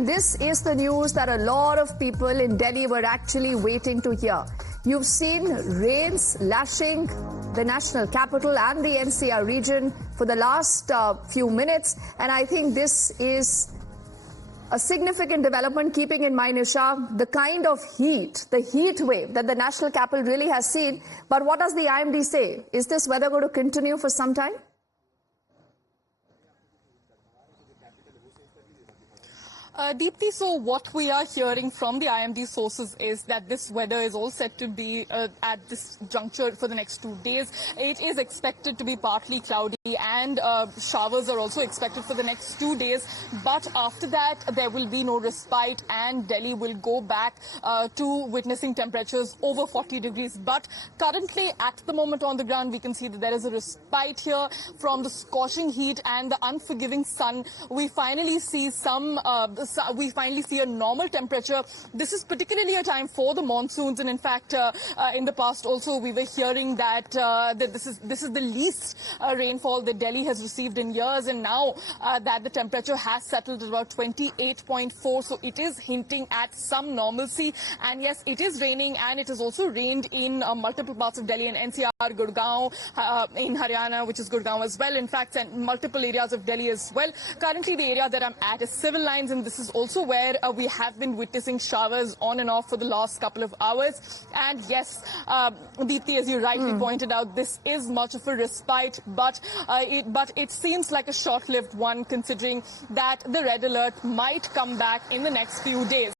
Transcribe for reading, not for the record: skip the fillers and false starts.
think this is the news that a lot of people in Delhi were actually waiting to hear. You've seen rains lashing the national capital and the NCR region for the last few minutes, and I think this is a significant development, keeping in mind, Nisha, the kind of heat, the heat wave that the national capital really has seen. But what does the IMD say? Is this weather going to continue for some time? Deepti, so what we are hearing from the IMD sources is that this weather is all set to be at this juncture for the next 2 days. It is expected to be partly cloudy and showers are also expected for the next 2 days. But after that, there will be no respite and Delhi will go back to witnessing temperatures over 40 degrees. But currently, at the moment on the ground, we can see that there is a respite here from the scorching heat and the unforgiving sun. We finally see a normal temperature. This is particularly a time for the monsoons, and in fact, in the past also we were hearing that this is the least rainfall that Delhi has received in years, and now that the temperature has settled at about 28.4, so it is hinting at some normalcy. And yes, it is raining, and it has also rained in multiple parts of Delhi and NCR, Gurgaon, in Haryana, which is Gurgaon as well, in fact, and multiple areas of Delhi as well. Currently, the area that I'm at is Civil Lines, and this is also where we have been witnessing showers on and off for the last couple of hours. And yes, Deepti, as you rightly pointed out, this is much of a respite, but it seems like a short-lived one, considering that the red alert might come back in the next few days.